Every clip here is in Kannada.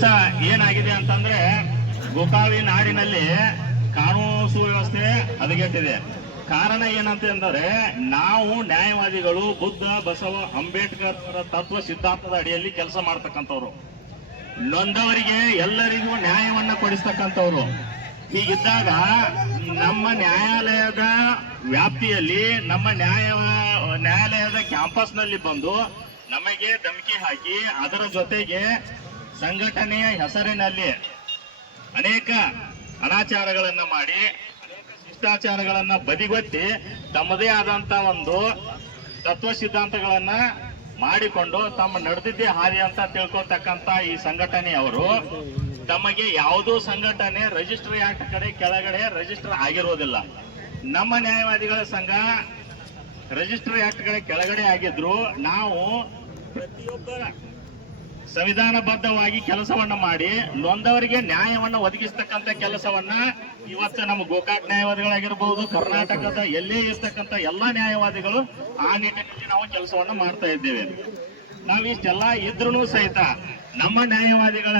ದಿವಸ ಏನಾಗಿದೆ ಅಂತಂದ್ರೆ ಗೋಕಾವಿ ನಾಡಿನಲ್ಲಿ ಕಾನೂನು ಸುವ್ಯವಸ್ಥೆ ಹದಗೆಟ್ಟಿದೆ. ಕಾರಣ ಏನಂತ ಅಂದರೆ ನಾವು ನ್ಯಾಯವಾದಿಗಳು ಬುದ್ಧ, ಬಸವ, ಅಂಬೇಡ್ಕರ್ ಅವರ ತತ್ವ ಸಿದ್ಧಾಂತದ ಅಡಿಯಲ್ಲಿ ಕೆಲಸ ಮಾಡ್ತಕ್ಕಂಥವ್ರು. ನೊಂದವರಿಗೆ ಎಲ್ಲರಿಗೂ ನ್ಯಾಯವನ್ನ ಕೊಡಿಸ್ತಕ್ಕಂಥವ್ರು. ಹೀಗಿದ್ದಾಗ ನಮ್ಮ ನ್ಯಾಯಾಲಯದ ವ್ಯಾಪ್ತಿಯಲ್ಲಿ, ನಮ್ಮ ನ್ಯಾಯ ನ್ಯಾಯಾಲಯದ ಕ್ಯಾಂಪಸ್ನಲ್ಲಿ ಬಂದು ನಮಗೆ ಧಮಕಿ ಹಾಕಿ ಅದರ ಜೊತೆಗೆ ಸಂಘಟನೆಯ ಹೆಸರಿನಲ್ಲಿ ಅನೇಕ ಅನಾಚಾರಗಳನ್ನು ಮಾಡಿ ಶಿಷ್ಟಾಚಾರಗಳನ್ನು ಬದಿಗೊತ್ತಿ, ತಮ್ಮದೇ ಆದಂತ ಒಂದು ತತ್ವ ಸಿದ್ಧಾಂತಗಳನ್ನ ಮಾಡಿಕೊಂಡು ತಮ್ಮ ನಡೆದಿದ್ದೇ ಹಾದಿ ಅಂತ ತಿಳ್ಕೊತಕ್ಕಂತ ಈ ಸಂಘಟನೆಯವರು ತಮಗೆ ಯಾವುದೋ ಸಂಘಟನೆ ರಿಜಿಸ್ಟರ್ ಆಕ್ಟ್ ಕಡೆ ಕೆಳಗಡೆ ರಿಜಿಸ್ಟರ್ ಆಗಿರೋದಿಲ್ಲ. ನಮ್ಮ ನ್ಯಾಯವಾದಿಗಳ ಸಂಘ ರಿಜಿಸ್ಟರ್ ಆಕ್ಟ್ ಕಡೆ ಕೆಳಗಡೆ ಆಗಿದ್ರು, ನಾವು ಪ್ರತಿಯೊಬ್ಬರ ಸಂವಿಧಾನಬದ್ಧವಾಗಿ ಕೆಲಸವನ್ನ ಮಾಡಿ ನೊಂದವರಿಗೆ ನ್ಯಾಯವನ್ನ ಒದಗಿಸ್ತಕ್ಕಂತ ಕೆಲಸವನ್ನ ಇವತ್ತು ನಮ್ಮ ಗೋಕಾಕ್ ನ್ಯಾಯವಾದಿಗಳಾಗಿರ್ಬಹುದು ಕರ್ನಾಟಕದ ಎಲ್ಲೇ ಇರ್ತಕ್ಕಂಥ ಎಲ್ಲಾ ನ್ಯಾಯವಾದಿಗಳು ಆ ನಿಟ್ಟಿನಲ್ಲಿ ನಾವು ಕೆಲಸವನ್ನ ಮಾಡ್ತಾ ಇದ್ದೇವೆ. ನಾವಿಷ್ಟೆಲ್ಲ ಇದ್ರೂ ಸಹಿತ ನಮ್ಮ ನ್ಯಾಯವಾದಿಗಳ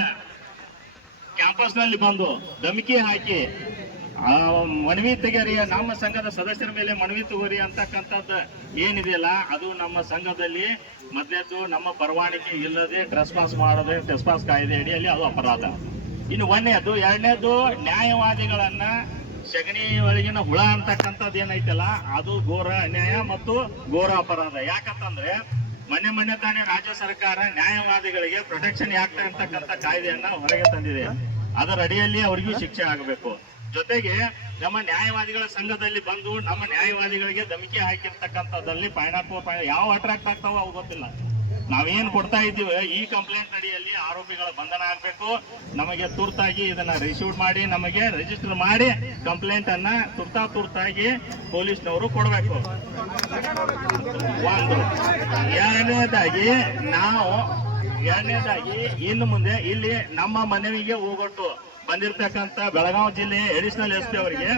ಕ್ಯಾಂಪಸ್ನಲ್ಲಿ ಬಂದು ಧಮಕಿ ಹಾಕಿ ಆ, ಮನವಿ ತೆಗೆರಿ ನಮ್ಮ ಸಂಘದ ಸದಸ್ಯರ ಮೇಲೆ ಮನವಿ ತಗೋರಿ ಅಂತಕ್ಕಂಥದ್ದು ಏನಿದೆಯಲ್ಲ ಅದು ನಮ್ಮ ಸಂಘದಲ್ಲಿ ಮೊದಲೇದು ನಮ್ಮ ಪರವಾನಗಿ ಇಲ್ಲದೆ ಟ್ರೆಸ್ಪಾಸ್ ಮಾಡೋದು ಟ್ರೆಸ್ಪಾಸ್ ಕಾಯ್ದೆ ಅಡಿಯಲ್ಲಿ ಅದು ಅಪರಾಧ. ಇನ್ನು ಒಂದನೇದು ಎರಡನೇದು ನ್ಯಾಯವಾದಿಗಳನ್ನ ಸಗಣಿ ಒಳಗಿನ ಹುಳ ಅಂತಕ್ಕಂಥದ್ದು ಏನೈತಲ್ಲ ಅದು ಘೋರ ಅನ್ಯಾಯ ಮತ್ತು ಘೋರ ಅಪರಾಧ. ಯಾಕಂತಂದ್ರೆ ಮೊನ್ನೆ ಮೊನ್ನೆ ತಾನೇ ರಾಜ್ಯ ಸರ್ಕಾರ ನ್ಯಾಯವಾದಿಗಳಿಗೆ ಪ್ರೊಟೆಕ್ಷನ್ ಯಾಕ್ಟ್ ಅಂತಕ್ಕಂಥ ಕಾಯ್ದೆಯನ್ನ ಹೊರಗೆ ತಂದಿದೆ. ಅದರ ಅಡಿಯಲ್ಲಿ ಅವರಿಗೂ ಶಿಕ್ಷೆ ಆಗಬೇಕು. ಜೊತೆಗೆ ನಮ್ಮ ನ್ಯಾಯವಾದಿಗಳ ಸಂಘದಲ್ಲಿ ಬಂದು ನಮ್ಮ ನ್ಯಾಯವಾದಿಗಳಿಗೆ ಧಮಕಿ ಹಾಕಿರ್ತಕ್ಕಂಥದ್ದಲ್ಲಿ ಪೈನಾಪಲ್ ಯಾವ ಅಟ್ರಾಕ್ಟ್ ಆಗ್ತಾವೋ ಅವು ಗೊತ್ತಿಲ್ಲ. ನಾವೇನ್ ಕೊಡ್ತಾ ಇದ್ದೀವಿ, ಈ ಕಂಪ್ಲೇಂಟ್ ಅಡಿಯಲ್ಲಿ ಆರೋಪಿಗಳ ಬಂಧನ ಆಗ್ಬೇಕು. ನಮಗೆ ತುರ್ತಾಗಿ ಇದನ್ನ ರಿಸೀವ್ ಮಾಡಿ, ನಮಗೆ ರಿಜಿಸ್ಟರ್ ಮಾಡಿ ಕಂಪ್ಲೇಂಟ್ ಅನ್ನ ತುರ್ತಾ ತುರ್ತಾಗಿ ಪೊಲೀಸ್ನವರು ಕೊಡಬೇಕು. ಒಂದು. ಎರಡನೇದಾಗಿ ನಾವು, ಎರಡನೇದಾಗಿ ಇನ್ನು ಮುಂದೆ ಇಲ್ಲಿ ನಮ್ಮ ಮನವಿಗೆ ಹೋಗೊಟ್ಟು. ಬಂದಿರತಕ್ಕಂತ ಬೆಳಗಾವಿ ಜಿಲ್ಲೆ ಅಡಿಷನಲ್ ಎಸ್ ಪಿ ಅವರಿಗೆ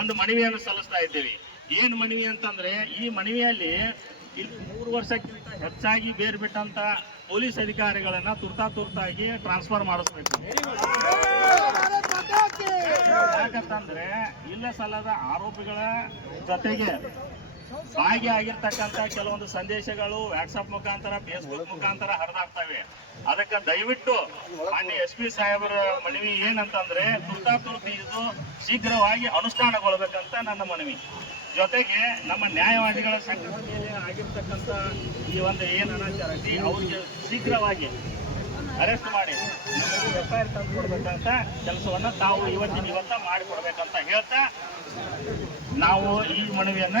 ಒಂದು ಮನವಿಯನ್ನು ಸಲ್ಲಿಸ್ತಾ ಇದ್ದೀವಿ. ಏನ್ ಮನವಿ ಅಂತಂದ್ರೆ, ಈ ಮನವಿಯಲ್ಲಿ ಇಲ್ಲಿ ಮೂರು ವರ್ಷಕ್ಕಿಂತ ಹೆಚ್ಚಾಗಿ ಬೇರ್ ಬಿಟ್ಟಂತ ಪೊಲೀಸ್ ಅಧಿಕಾರಿಗಳನ್ನ ತುರ್ತಾ ತುರ್ತಾಗಿ ಟ್ರಾನ್ಸ್ಫರ್ ಮಾಡಿಸ್ಬೇಕು. ಯಾಕಂತಂದ್ರೆ, ಇಲ್ಲ ಸಲ್ಲದ ಆರೋಪಿಗಳ ಜೊತೆಗೆ ಭಾಗಿಯಾಗಿರ್ತಕ್ಕಂತ ಕೆಲವೊಂದು ಸಂದೇಶಗಳು ವ್ಯಾಟ್ಸಪ್ ಮುಖಾಂತರ ಫೇಸ್ಬುಕ್ ಮುಖಾಂತರ ಹರಿದಾಗ್ತವೆ. ಅದಕ್ಕೆ ದಯವಿಟ್ಟು ಮಾನ್ಯ ಎಸ್ ಪಿ ಸಾಹೇಬರ ಮನವಿ ಏನಂತಂದ್ರೆ ತುರ್ತಾ ತುರ್ತಿ ಇದು ಶೀಘ್ರವಾಗಿ ಅನುಷ್ಠಾನಗೊಳ್ಬೇಕಂತ ನನ್ನ ಮನವಿ. ಜೊತೆಗೆ ನಮ್ಮ ನ್ಯಾಯವಾದಿಗಳ ಸಂಘಟನೆಯಲ್ಲಿ ಆಗಿರ್ತಕ್ಕಂಥ ಈ ಒಂದು ಏನು ಅನಾಚಾರ ಐತಿ ಅವ್ರಿಗೆ ಶೀಘ್ರವಾಗಿ ಅರೆಸ್ಟ್ ಮಾಡಿ ಎಫ್ ಐ ಆರ್ ತಂದು ಕೊಡ್ಬೇಕಂತ ಕೆಲಸವನ್ನ ತಾವು ಇವತ್ತಿನ ಇವತ್ತ ಮಾಡಿಕೊಡ್ಬೇಕಂತ ಹೇಳ್ತಾ ನಾವು ಈ ಮನವಿಯನ್ನ